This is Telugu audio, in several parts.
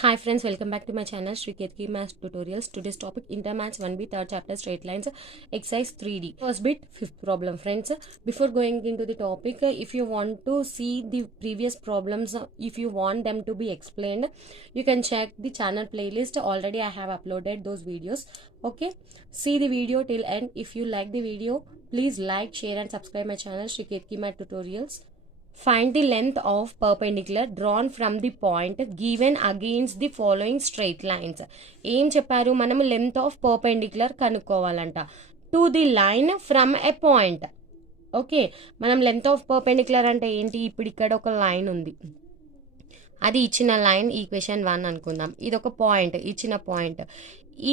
Hi friends, welcome back to my channel Shri Ketki Maths Tutorials. Today's topic Intermaths 1B, third chapter straight lines, exercise 3D. First bit, fifth problem friends. Before going into the topic, if you want to see the previous problems, if you want them to be explained, you can check the channel playlist. Already I have uploaded those videos. Okay, see the video till end. If you like the video, please like, share and subscribe my channel Shri Ketki Maths Tutorials. Find the length of perpendicular drawn from the point given against the following straight lines. ఏం చెప్పారు, మనము లెంత్ ఆఫ్ పర్పెండిక్యులర్ కనుక్కోవాలంట to the line from a point. Okay, మనం లెంత్ ఆఫ్ పర్పెండిక్యులర్ అంటే ఏంటి? ఇప్పుడు ఇక్కడ ఒక లైన్ ఉంది, అది ఇచ్చిన లైన్ ఈక్వేషన్ 1 అనుకుందాం. ఇది ఒక పాయింట్, ఇచ్చిన పాయింట్.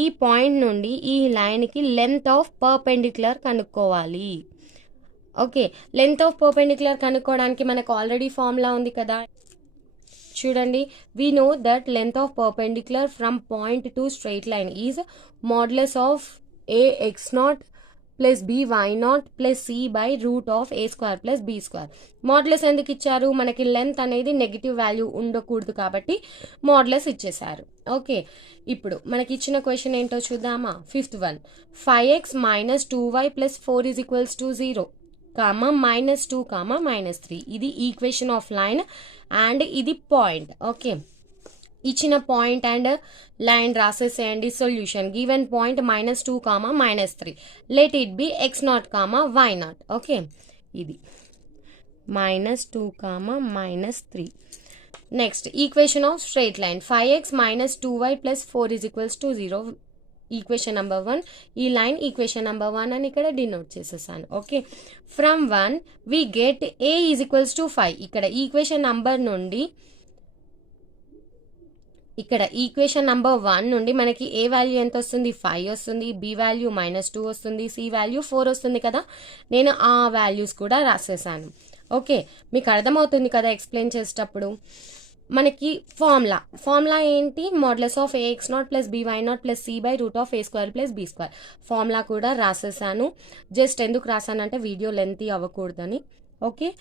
ఈ పాయింట్ నుండి ఈ లైన్కి లెంత్ ఆఫ్ పర్పెండిక్యులర్ కనుక్కోవాలి. ఓకే, లెంత్ ఆఫ్ పర్పెండిక్యులర్ కనుక్కోవడానికి మనకు ఆల్రెడీ ఫార్ములా ఉంది కదా. చూడండి, we know that length of perpendicular from point to straight line is modulus of a x naught plus b y naught plus c by root of A square plus B square. Modulus ఎందుకు ఇచ్చారు? మనకి లెంత్ అనేది నెగిటివ్ వాల్యూ ఉండకూడదు కాబట్టి మోడ్యులస్ ఇచ్చేసారు. ఓకే, ఇప్పుడు మనకి ఇచ్చిన క్వశ్చన్ ఏంటో చూద్దామా. Fifth one, 5x minus 2y plus 4 is equals to 0. Comma -2 comma -3. ఇది ఈక్వేషన్ ఆఫ్ లైన్ అండ్ ఇది పాయింట్. ఓకే, ఇచ్చిన పాయింట్ అండ్ లైన్ రాసేసేయండి. Solution given point -2 comma -3. Let it be x0 comma y0. Okay, ఇది -2 comma -3. Next equation of straight line 5x minus 2y plus 4 is equals to 0. Equation number 1, ఈ లైన్ ఈక్వేషన్ నెంబర్ 1 అని ఇక్కడ డినోట్ చేసేసాను. Okay, from 1 we get a is equals to 5. ఇక్కడ ఈక్వేషన్ నంబర్ నుండి, ఇక్కడ ఈక్వేషన్ నంబర్ 1 నుండి మనకి ఏ వాల్యూ ఎంత వస్తుంది? 5 వస్తుంది, బి వాల్యూ -2 వస్తుంది, సి వాల్యూ 4 వస్తుంది కదా. నేను ఆ వాల్యూస్ కూడా రాసేసాను. ఓకే, మీకు అర్థమవుతుంది కదా ఎక్స్ప్లెయిన్ చేసేటప్పుడు. మనకి ఫార్ములా ఏంటి? Modulus of a x naught plus b y naught plus c by root of A square plus B square. Formula కూడా రాసేసాను. జస్ట్ ఎందుకు రాసానంటే వీడియో లెంతీ అవ్వకూడదని. ఓకే,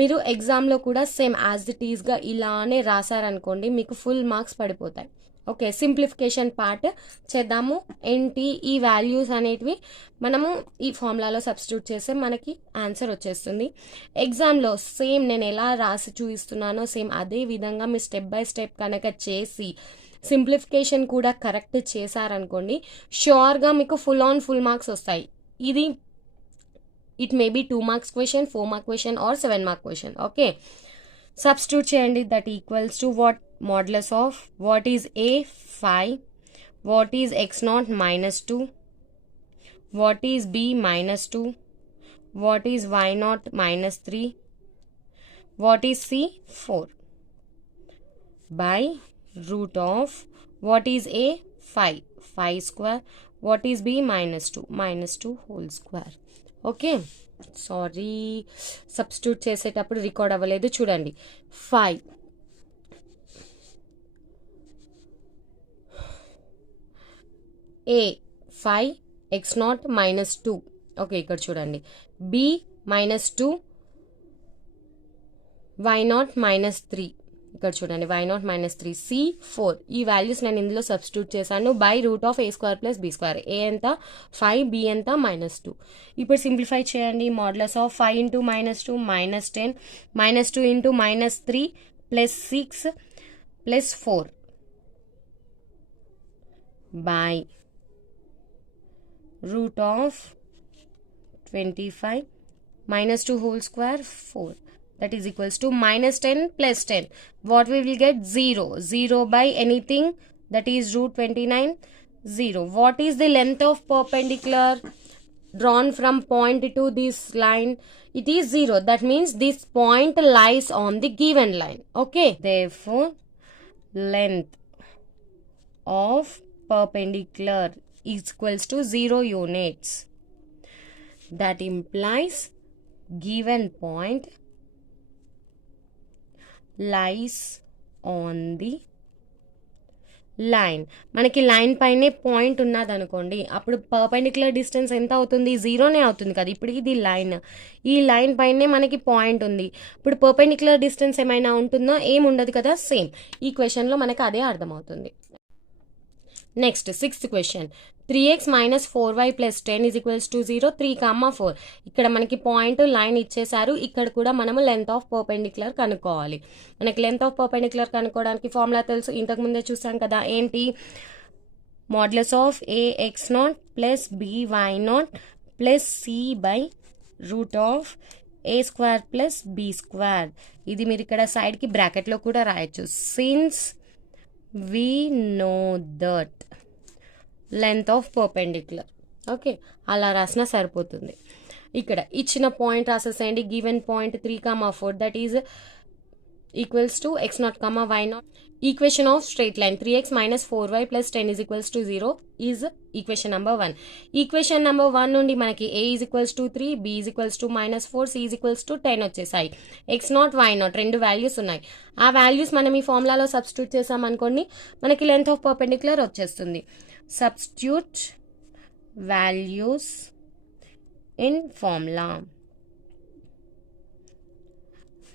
మీరు ఎగ్జామ్లో కూడా సేమ్ యాజ్ ఇట్ ఈస్గా ఇలానే రాసారనుకోండి, మీకు ఫుల్ మార్క్స్ పడిపోతాయి. ఓకే, సింప్లిఫికేషన్ పార్ట్ చేద్దాము. ఏంటి ఈ వాల్యూస్ అనేటివి మనము ఈ ఫార్ములాలో సబ్స్టిట్యూట్ చేస్తే మనకి ఆన్సర్ వచ్చేస్తుంది. ఎగ్జామ్లో సేమ్ నేను ఎలా రాసి చూపిస్తున్నానో సేమ్ అదే విధంగా మీరు స్టెప్ బై స్టెప్ కనుక చేసి సింప్లిఫికేషన్ కూడా కరెక్ట్ చేశారనుకోండి, షూర్గా మీకు ఫుల్ మార్క్స్ వస్తాయి. ఇది it may be 2 marks question, 4 mark question or 7 mark question. Okay, substitute చేయండి. That equals to what? Modulus of what is a 5, what is x0 -2, what is b -2, what is y0 -3, what is c 4 by root of what is a 5 square, what is b -2 whole square. Okay, sorry substitute చేసేటప్పుడు రికార్డ్ అవ్వలేదు. చూడండి, 5 a 5 x0 -2. ఓకే, ఇక్కడ చూడండి, b -2 y0 -3. ఇక్కడ చూడండి, y0 -3, c 4. ఈ వాల్యూస్ నేను ఇందులో సబ్స్టిట్యూట్ చేశాను. By root of A square plus B square. A ఎంత? 5, బి ఎంత? -2. ఇప్పుడు సింప్లిఫై చేయండి. Modulus of 5 into -2 -10, -2 into -3 plus 6 plus 4 by root of 25 -2 whole square 4, that is equals to -10 plus 10. What we will get? 0 by anything, that is root 29, 0. What is the length of perpendicular drawn from point to this line? It is 0. That means this point lies on the given line. Okay, therefore length of perpendicular is equals to 0 units. That implies given point lies on the line, మనకి లైన్ పైనే పాయింట్ ఉన్నది అనుకోండి, అప్పుడు పర్పెండిక్యులర్ డిస్టెన్స్ ఎంత అవుతుంది? జీరోనే అవుతుంది కదా. ఇప్పుడు ఇది లైన్, ఈ లైన్ పైనే మనకి పాయింట్ ఉంది. ఇప్పుడు పర్పెండిక్యులర్ డిస్టెన్స్ ఏమైనా ఉంటుందా? ఏం ఉండదు కదా. సేమ్ ఈ క్వశ్చన్లో మనకి అదే అర్థమవుతుంది. Next 6th question, 3x minus 4y plus 10 is equals to 0, 3, 4. ఇక్కడ మనకి పాయింట్ లైన్ ఇచ్చేసారు. ఇక్కడ కూడా మనము లెంత్ ఆఫ్ పర్పెండిక్యులర్ కనుక్కోవాలి. మనకి లెంత్ ఆఫ్ పర్పెండిక్యులర్ కనుక్కోవడానికి ఫార్ములా తెలుసు, ఇంతకుముందే చూసాం కదా. ఏంటి? Modulus of ax0 plus by0 plus c by root of a square plus b square. ఇది మీరు ఇక్కడ సైడ్కి బ్రాకెట్లో కూడా రాయొచ్చు. Since we know that length of perpendicular. Okay, అలా రాసినా సరిపోతుంది. ఇక్కడ ఇచ్చిన పాయింట్ రాసేసేయండి. Given point 3, 4 that is equals to x0, y0. Equation of straight line 3x minus 4y plus 10 is equals to 0 is equation number 1. Equation number 1 నుండి మనకి a is equals to 3, b is equals to -4, c is equals to 10 వచ్చేసాయి. x0, y0 రెండు వాల్యూస్ ఉన్నాయి. ఆ వాల్యూస్ మనం ఈ ఫార్ములాలో సబ్స్టిట్యూట్ చేసామనుకోండి, మనకి లెంత్ ఆఫ్ పర్పెండిక్యులర్ వచ్చేస్తుంది. Substitute values in formula.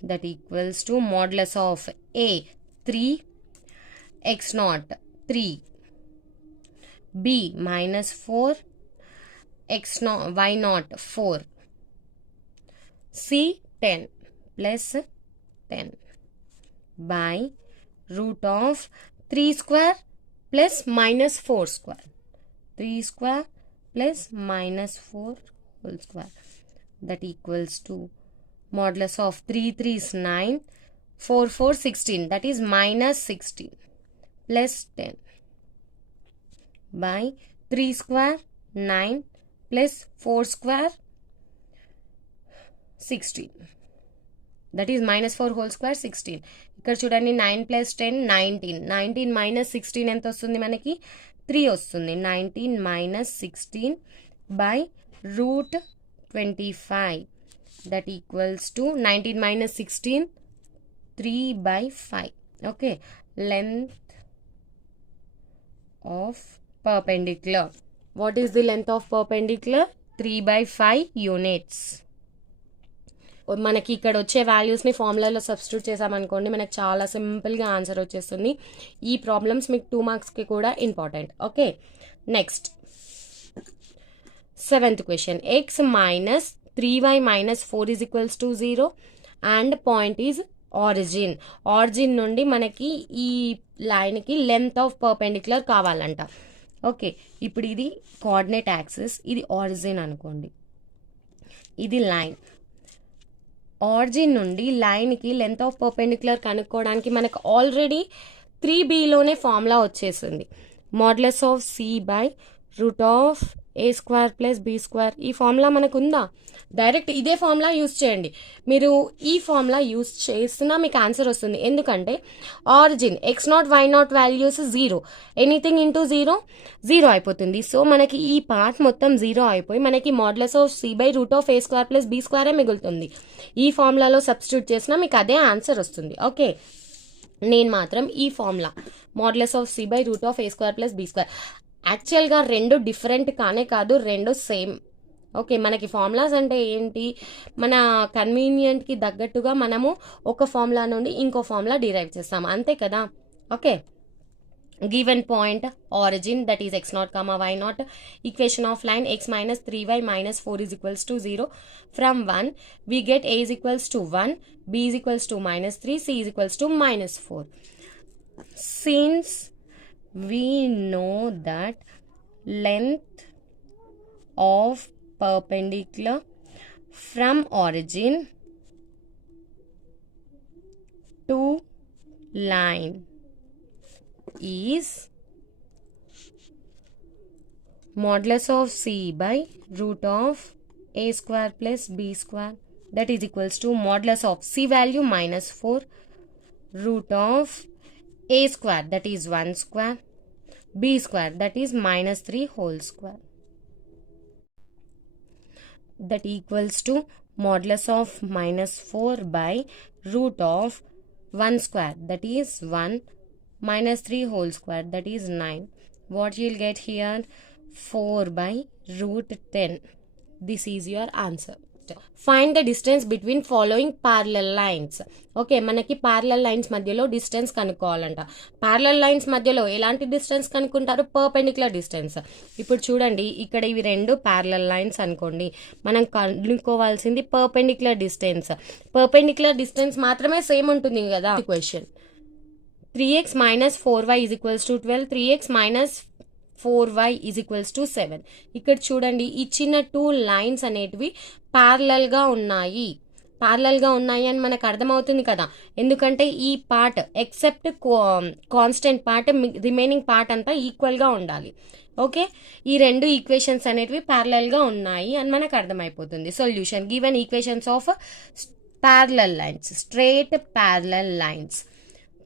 That equals to modulus of a 3, x0 3, b -4, x0 y0 4, c 10 plus 10 by root of 3 square plus -4 square. 3 square plus -4 whole square. That equals to modulus of 3 3 is 9, 4 4 16, that is -16 plus 10 by 3 square 9 plus 4 square 16, that is -4 whole square 16. ఇక్కడ చూడండి 9 plus 10 19, 19 minus 16 ఎంత వస్తుంది? మనకి 3 వస్తుంది. 19 minus 16 by root 25. That equals to 19 minus 16, 3 by 5. Okay, length of perpendicular. What is the length of perpendicular? 3 by 5 units. మనకి ఇక్కడ వచ్చే వాల్యూస్ని ఫార్ములాలో సబ్స్టిట్యూట్ చేసామనుకోండి, మనకు చాలా సింపుల్గా ఆన్సర్ వచ్చేస్తుంది. ఈ ప్రాబ్లమ్స్ మీకు 2 మార్క్స్కి కూడా important. Okay, next 7th question, x minus 3y minus 4 is equals to 0 and point is origin. Origin నుండి మనకి ఈ లైన్కి లెంత్ ఆఫ్ పర్పెండిక్యులర్ కావాలంట. ఓకే, ఇప్పుడు ఇది కోఆర్డినేట్ యాక్సిస్, ఇది ఆరిజిన్ అనుకోండి, ఇది లైన్. ఆరిజిన్ నుండి లైన్కి లెంత్ ఆఫ్ పర్పెండిక్యులర్ కనుక్కోవడానికి మనకు ఆల్రెడీ 3bలోనే ఫార్ములా వచ్చేసింది. Modulus of c by root of a square plus b square. ఈ ఫార్ములా మనకు ఉందా? డైరెక్ట్ ఇదే ఫార్ములా యూస్ చేయండి. మీరు ఈ ఫార్ములా యూస్ చేస్తున్నా మీకు ఆన్సర్ వస్తుంది. ఎందుకంటే origin x0 y0 values 0, anything into 0 0 అయిపోతుంది. సో మనకి ఈ పార్ట్ మొత్తం 0 అయిపోయి మనకి modulus of c by root of a square plus b స్క్వేరే మిగులుతుంది. ఈ ఫార్ములాలో సబ్స్టిట్యూట్ చేసినా మీకు అదే ఆన్సర్ వస్తుంది. ఓకే, నేను మాత్రం ఈ formula modulus of c by root of a square plus b square, యాక్చువల్గా రెండు డిఫరెంట్ కానే కాదు, రెండు సేమ్. ఓకే, మనకి ఫార్ములాస్ అంటే ఏంటి? మన కన్వీనియంట్కి తగ్గట్టుగా మనము ఒక ఫార్ములా నుండి ఇంకో ఫార్ములా డిరైవ్ చేస్తాం, అంతే కదా. Okay, given point origin that is x0, y0. Equation of line x minus 3y minus 4 is equals to 0. From 1 we get a is equals to 1, b is equals to -3, c is equals to -4. Since we know that length of perpendicular from origin to line is modulus of c by root of a square plus b square, that is equals to modulus of c value -4 root of a square, that is 1 square, b square, that is -3 whole square. That equals to modulus of -4 by root of 1 square, that is 1 minus 3 whole square, that is 9. What you'll get here? 4 by root 10. This is your answer. Find the distance between following parallel lines. Okay, మనకి ప్యారలల్ లైన్స్ మధ్యలో డిస్టెన్స్ కనుక్కోవాలంట. ప్యారలల్ లైన్స్ మధ్యలో ఎలాంటి డిస్టెన్స్ కనుక్కుంటారు? Perpendicular distance. ఇప్పుడు చూడండి, ఇక్కడ ఇవి రెండు ప్యారలల్ లైన్స్ అనుకోండి, మనం కనుక్కోవాల్సింది పర్పెండిక్యులర్ డిస్టెన్స్. పర్పెండిక్యులర్ డిస్టెన్స్ మాత్రమే సేమ్ ఉంటుంది కదా. Question 3x minus 4y is equals to 12, 3x minus 4y is equals to 7. ఇక్కడ చూడండి, ఇచ్చిన 2 లైన్స్ అనేటివి ప్యారలల్ గా ఉన్నాయి అని మనకు అర్థమవుతుంది కదా. ఎందుకంటే ఈ part except constant part, remaining part అంతా ఈక్వల్ గా ఉండాలి. ఓకే, ఈ రెండు ఈక్వేషన్స్ అనేటివి ప్యారలల్ గా ఉన్నాయి అని మనకు అర్థమైపోతుంది. Solution given equations of parallel lines, straight parallel lines.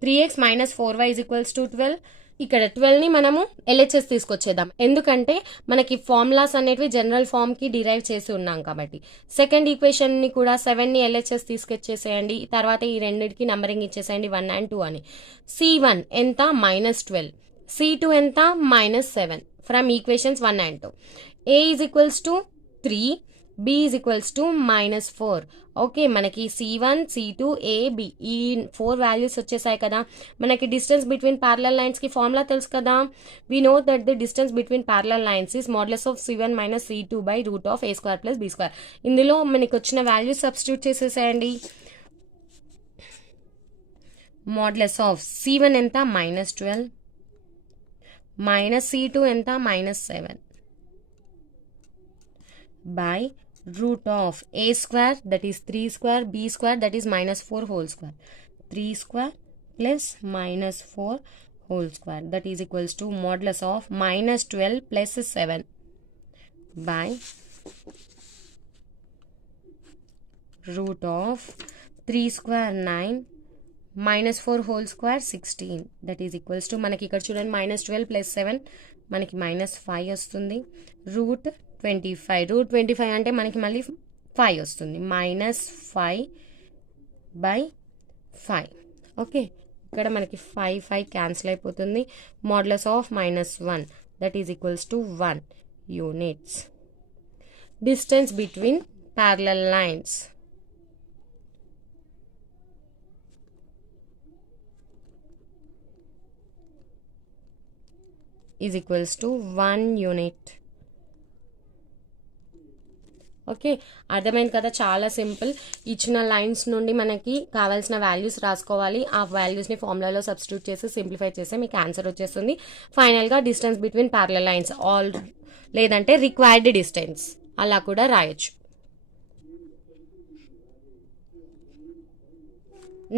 3x minus 4y is equals to 12. ఇక్కడ 12ని మనము LHS తీసుకొచ్చేద్దాం, ఎందుకంటే మనకి ఫార్ములాస్ అనేటివి జనరల్ ఫామ్ కి డిరైవ్ చేసి ఉన్నాం కాబట్టి. సెకండ్ ఈక్వేషన్ ని కూడా 7ని LHS తీసుకొచ్చేసేయండి. తర్వాత ఈ రెండింటికి నంబరింగ్ ఇచ్చేసేయండి 1 and 2 అని. C1 ఎంత? -12. C2 ఎంత? -7 from equations 1 and 2. A is equals to 3, B is equals to -4. Okay, మనకి C1, C2, A, B ఈ 4 వాల్యూస్ వచ్చేసాయి కదా. మనకి డిస్టెన్స్ బిట్వీన్ ప్యారలల్ లైన్స్ కి ఫార్ములా తెలుసు కదా. We know that the distance between parallel lines is modulus of C1 minus C2 by root of A square plus B square. ఇందులో మనకి వచ్చిన వాల్యూస్ సబ్స్టిట్యూట్ చేసేసేయండి. మోడ్యులస్ ఆఫ్ C1 ఎంత? -12 మైనస్ C2 ఎంత? -7 by root of A square, that is 3 square, B square, that is -4 whole square. 3 square plus -4 whole square, that is equals to modulus of -12 plus 7 by root of 3 square 9 -4 whole square 16, that is equals to మనకి ఇక్కడ చూడండి -12 plus 7 మనకి -5 వస్తుంది. రూట్ 25, రూట్ 25 అంటే మనకి మళ్ళీ 5 వస్తుంది. -5 by 5. ఓకే, ఇక్కడ మనకి 5 క్యాన్సిల్ అయిపోతుంది. Modulus of -1, that is equals to 1 units. Distance between parallel lines. Is equals to 1 unit. Okay, అర్థమైంది కదా, చాలా సింపుల్. ఇచ్చిన లైన్స్ నుండి మనకి కావాల్సిన వాల్యూస్ రాసుకోవాలి. ఆ వాల్యూస్ని ఫార్ములాలో సబ్స్టిట్యూట్ చేసి సింప్లిఫై చేస్తే మీకు ఆన్సర్ వచ్చేస్తుంది. ఫైనల్గా distance between parallel lines all లేదంటే రిక్వైర్డ్ డిస్టెన్స్ అలా కూడా రాయొచ్చు.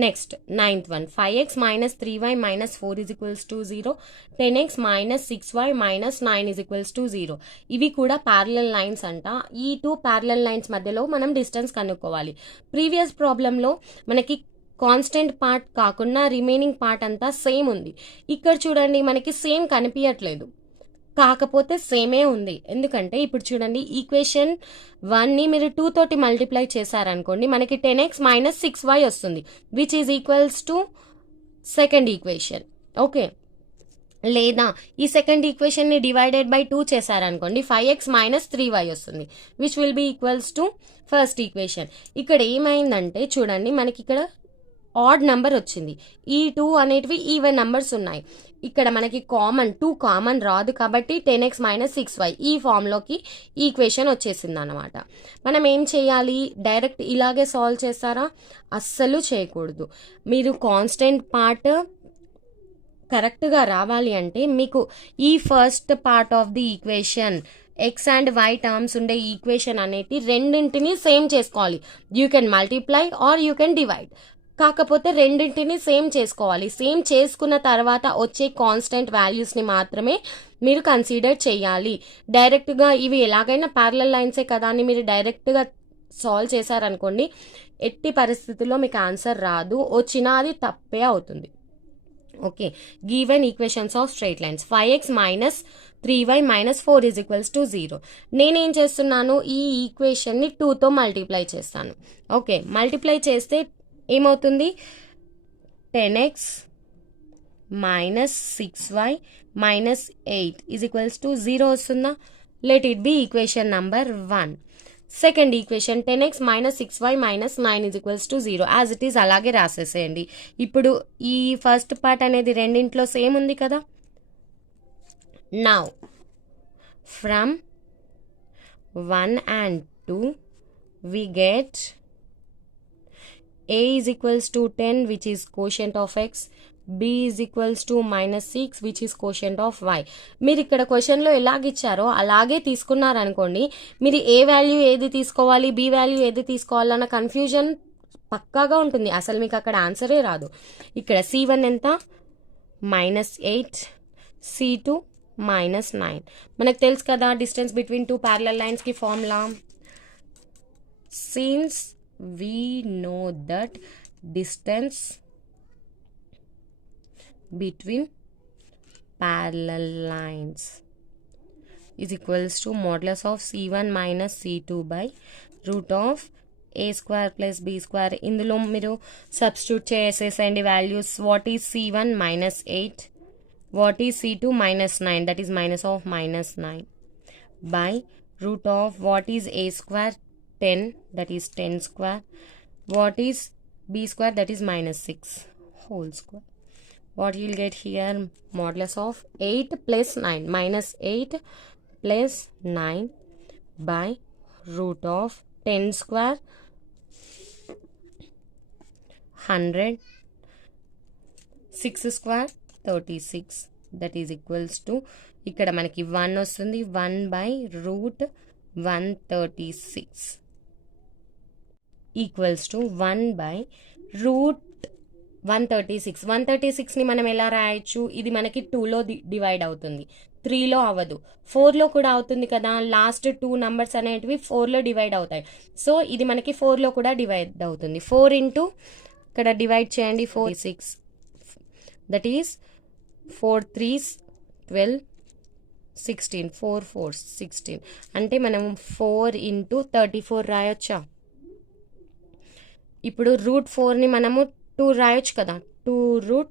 Next 9th one, 5x minus 3y minus 4 is equals to 0, 10x minus 6y minus 9 is equals to 0. ఇవి కూడా ప్యారలల్ లైన్స్ అంట. ఈ 2 ప్యారలల్ లైన్స్ మధ్యలో మనం డిస్టెన్స్ కనుక్కోవాలి. ప్రీవియస్ ప్రాబ్లంలో మనకి కాన్స్టెంట్ పార్ట్ కాకుండా రిమైనింగ్ పార్ట్ అంతా సేమ్ ఉంది. ఇక్కడ చూడండి, మనకి సేమ్ కనిపించట్లేదు, కాకపోతే సేమే ఉంది. ఎందుకంటే ఇప్పుడు చూడండి, ఈక్వేషన్ 1ని మీరు 2 తోటి మల్టిప్లై చేశారనుకోండి, మనకి 10x minus 6y వస్తుంది, which is equals to second equation. Okay, లేదా ఈ సెకండ్ ఈక్వేషన్ ని డివైడెడ్ బై 2 చేశారనుకోండి, 5x minus 3y వస్తుంది, which will be equals to first equation. ఇక్కడ ఏమైందంటే చూడండి, మనకి ఇక్కడ ఆడ్ నెంబర్ వచ్చింది. ఈ 2 అనేటివి ఈవెన్ నెంబర్స్ ఉన్నాయి. ఇక్కడ మనకి 2 కామన్ రాదు కాబట్టి 10x minus 6y ఈ ఫామ్లోకి ఈక్వేషన్ వచ్చేసింది అనమాట. మనం ఏం చేయాలి? డైరెక్ట్ ఇలాగే సాల్వ్ చేస్తారా? అస్సలు చేయకూడదు. మీరు కాన్స్టెంట్ పార్ట్ కరెక్ట్గా రావాలి అంటే మీకు ఈ first part of the equation x and y terms ఉండే ఈక్వేషన్ అనేది రెండింటిని సేమ్ చేసుకోవాలి. You can multiply or you can divide. కాకపోతే రెండింటిని సేమ్ చేసుకోవాలి. సేమ్ చేసుకున్న తర్వాత వచ్చే కాన్స్టెంట్ వాల్యూస్ని మాత్రమే మీరు కన్సిడర్ చేయాలి. డైరెక్ట్గా ఇవి ఎలాగైనా ప్యారలల్ లైన్సే కదా అని మీరు డైరెక్ట్గా సాల్వ్ చేశారనుకోండి, ఎట్టి పరిస్థితుల్లో మీకు ఆన్సర్ రాదు, వచ్చినా అది తప్పే అవుతుంది. Okay, given equations of straight lines 5x minus 3y minus 4 is equals to 0. నేనేం చేస్తున్నాను? ఈ ఈక్వేషన్ని 2తో మల్టిప్లై చేస్తాను. ఓకే, మల్టిప్లై చేస్తే ఏమవుతుంది? 10x minus 6y minus 8 is equals to 0 వస్తుందా? Let it be equation number 1. Second equation 10x minus 6y minus 9 is equals to 0. As it is అలాగే రాసేసేయండి. ఇప్పుడు ఈ ఫస్ట్ పార్ట్ అనేది రెండింట్లో సేమ్ ఉంది కదా. Now from 1 and 2 we get a is equals to 10 which is quotient of x, b is equals to minus 6 which is quotient of y. మీరు ఇక్కడ క్వశ్చన్లో ఎలాగిచ్చారో అలాగే తీసుకున్నారనుకోండి, మీరు ఏ వాల్యూ ఏది తీసుకోవాలి, బి వాల్యూ ఏది తీసుకోవాలన్న కన్ఫ్యూజన్ పక్కాగా ఉంటుంది. అసలు మీకు అక్కడ ఆన్సరే రాదు. ఇక్కడ c1 ఎంత? -8, c2 -9. మనకు తెలుసు కదా డిస్టెన్స్ బిట్వీన్ టూ ప్యారలల్ లైన్స్కి formula. Since we know that distance between parallel lines is equals to modulus of c1 minus c2 by root of a square plus b square. ఇందులో మీరు సబ్స్టిట్యూట్ చేసేసండి values. What is c1 -8, what is c2 -9, that is minus of -9 by root of what is a square 10, that is 10 square, what is b square, that is -6 whole square. What you will get here? Modulus of 8 plus 9, -8 plus 9 by root of 10 square 100, 6 square 36, that is equals to ఇక్కడ మనకి 1 వస్తుంది. 1 by root 136 equals to 1 by root 136. 136ని మనం ఎలా రాయొచ్చు? ఇది మనకి 2లో డివైడ్ అవుతుంది, 3లో అవ్వదు, 4లో కూడా అవుతుంది కదా. లాస్ట్ 2 నంబర్స్ అనేటివి 4లో డివైడ్ అవుతాయి. సో ఇది మనకి 4లో కూడా డివైడ్ అవుతుంది. 4 ఇంటూ ఇక్కడ డివైడ్ చేయండి, 46, దట్ ఈస్ 4 3s 12, 16, 4 4s 16. అంటే మనం 4 ఇంటూ 34 రాయొచ్చా? ఇప్పుడు రూట్ 4ని మనము 2 రాయొచ్చు కదా, 2 root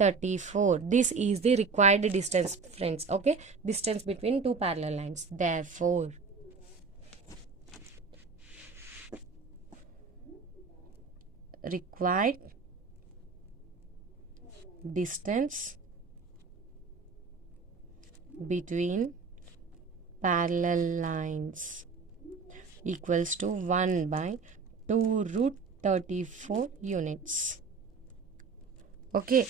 34. This is the required distance, friends. Okay, distance between two parallel lines. Therefore, required distance between parallel lines equals to 1 by 2 root 34 units. Okay,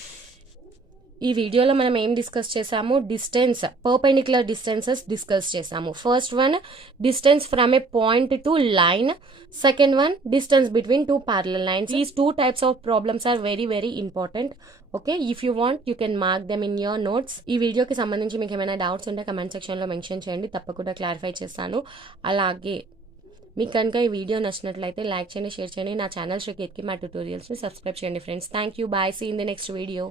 ఈ వీడియోలో మనం ఏం డిస్కస్ చేసాము? డిస్టెన్స్, పర్పెండిక్యులర్ డిస్టెన్సెస్ డిస్కస్ చేసాము. First one distance from A point to line, second one distance between two parallel lines. These 2 types of problems are very very important. Okay, if you want you can mark them in your notes. ఈ వీడియోకి సంబంధించి మీకు ఏమైనా డౌట్స్ ఉంటే కమెంట్ సెక్షన్లో మెన్షన్ చేయండి, తప్పకుండా క్లారిఫై చేస్తాను. అలాగే మీకు కనుక ఈ వీడియో నచ్చినట్లయితే లైక్ చేయండి, షేర్ చేయండి. నా ఛానల్ శ్రీకేత్కి మా ట్యూటోరియల్స్ని సబ్స్క్రైబ్ చేయండి friends. Thank you, bye, see in the next video.